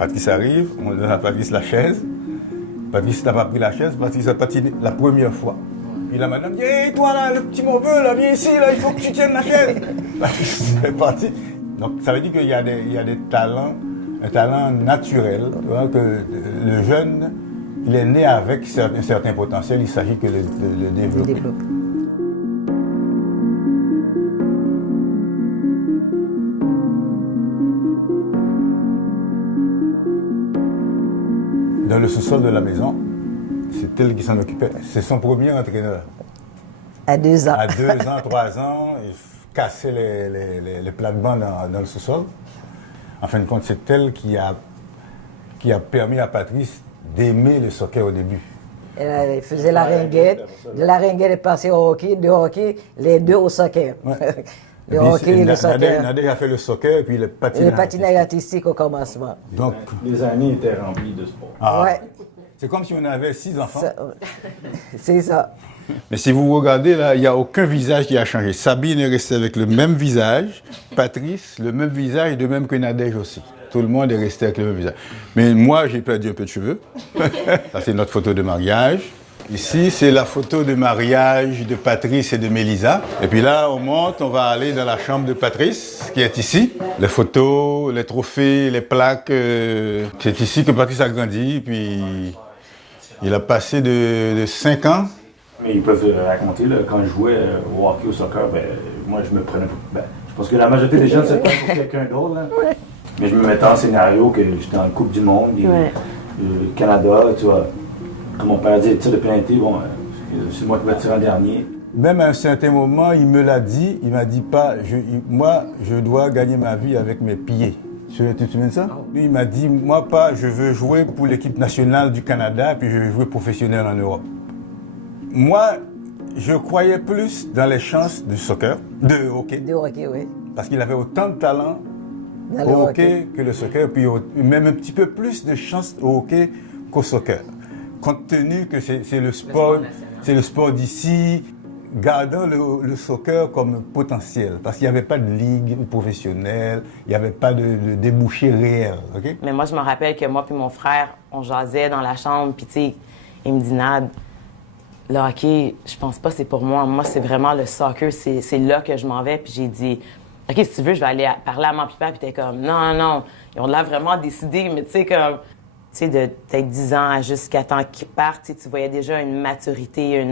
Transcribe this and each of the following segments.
Patrice arrive, on donne à Patrice la chaise. Patrice n'a pas pris la chaise, Patrice a patiné la première fois. Puis la madame dit, hey, toi là, le petit mauvais, là, viens ici, là, il faut que tu tiennes la chaise. Patrice est parti. Donc ça veut dire qu'il y a des talents, un talent naturel, tu vois, que le jeune, il est né avec un certain potentiel, il s'agit que le développer. Dans le sous-sol de la maison, c'est elle qui s'en occupait. C'est son premier entraîneur. À 2 ans. À 2 ans, 3 ans, il cassait les plates-bandes dans le sous-sol. En fin de compte, c'est elle qui a permis à Patrice d'aimer le soccer au début. Elle faisait la ringuette. De la ringuette, elle passait au hockey. De hockey, les deux au soccer. Ouais. Le hockey et le soccer. Nadia a fait le soccer et puis le patinage. Le patinage artistique au commencement. Donc, les années étaient remplies de sport. Ouais. C'est comme si on avait 6 enfants. C'est ça. Mais si vous regardez là, il n'y a aucun visage qui a changé. Sabine est restée avec le même visage, Patrice, le même visage, de même que Nadège aussi. Tout le monde est resté avec le même visage. Mais moi, j'ai perdu un peu de cheveux. Ça, c'est notre photo de mariage. Ici, c'est la photo de mariage de Patrice et de Mélisa. Et puis là, on monte, on va aller dans la chambre de Patrice, qui est ici. Les photos, les trophées, les plaques. C'est ici que Patrice a grandi. Puis il a passé de 5 ans. Mais ils peuvent raconter, là, quand je jouais au hockey, au soccer, ben, moi, je me prenais... Ben, je pense que la majorité des gens se prennent pour quelqu'un d'autre. Là. Ouais. Mais je me mettais en scénario que j'étais en Coupe du Monde, et, Canada, tu vois. Comme mon père dit, tir de pénalité, bon, c'est moi qui vais tirer en dernier. Même à un certain moment, il me l'a dit, il m'a dit pas, moi, je dois gagner ma vie avec mes pieds. Tu te souviens de ça? Lui, il m'a dit, moi pas, je veux jouer pour l'équipe nationale du Canada, puis je veux jouer professionnel en Europe. Moi, je croyais plus dans les chances du soccer, de hockey. De hockey, oui. Parce qu'il avait autant de talent Dans au le hockey que le soccer, puis même un petit peu plus de chances au hockey qu'au soccer. Compte tenu que c'est le sport d'ici, gardant le soccer comme potentiel, parce qu'il n'y avait pas de ligue professionnelle, il n'y avait pas de débouché réel. Okay? Mais moi, je me rappelle que moi et mon frère, on jasait dans la chambre, puis tu sais, il me dit, Nad, le hockey, je pense pas que c'est pour moi. Moi, c'est vraiment le soccer, c'est là que je m'en vais. Puis j'ai dit, OK, si tu veux, je vais aller parler à mon papa. Puis t'es comme, non, ils ont l'air vraiment décidés, mais tu sais, comme, tu sais, de peut-être 10 ans jusqu'à temps qu'ils partent, tu voyais déjà une maturité,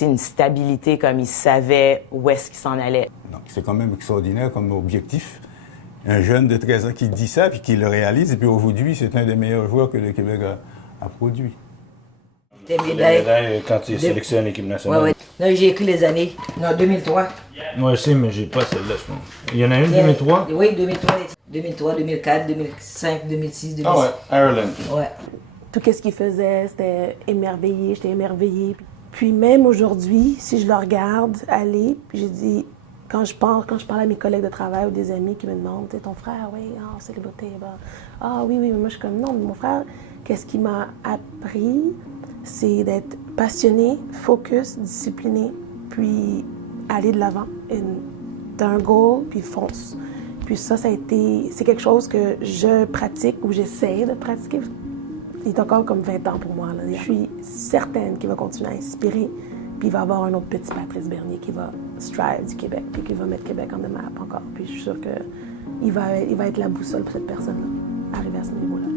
une stabilité, comme ils savaient où est-ce qu'ils s'en allaient. Donc, c'est quand même extraordinaire comme objectif. Un jeune de 13 ans qui dit ça, puis qui le réalise, et puis aujourd'hui, c'est un des meilleurs joueurs que le Québec a produit. Des Les médailles. médailles quand tu sélectionnes l'équipe nationale. Ouais. Là, j'ai écrit les années. Non, 2003. Moi, je sais, mais j'ai pas celle-là, je pense. Il y en a une, 2003? Oui, 2003. 2003, 2004, 2005, 2006, 2006. Ah ouais, Ireland. Ouais. Tout ce qu'il faisait, c'était émerveillé, j'étais émerveillée. Puis même aujourd'hui, si je le regarde aller, puis j'ai dit, quand je parle à mes collègues de travail ou des amis qui me demandent, ton frère, oui, célébrité, oui, mais moi je suis comme, non, mais mon frère, qu'est-ce qu'il m'a appris, c'est d'être passionné, focus, discipliné, puis aller de l'avant. T'as un goal, puis fonce. Puis ça a été, c'est quelque chose que je pratique ou j'essaie de pratiquer. Il est encore comme 20 ans pour moi. Là. Je suis certaine qu'il va continuer à inspirer. Puis il va y avoir un autre petit Patrice Bernier qui va strive du Québec, puis qui va mettre Québec en map encore. Puis je suis sûre qu'il va être la boussole pour cette personne-là, arriver à ce niveau-là.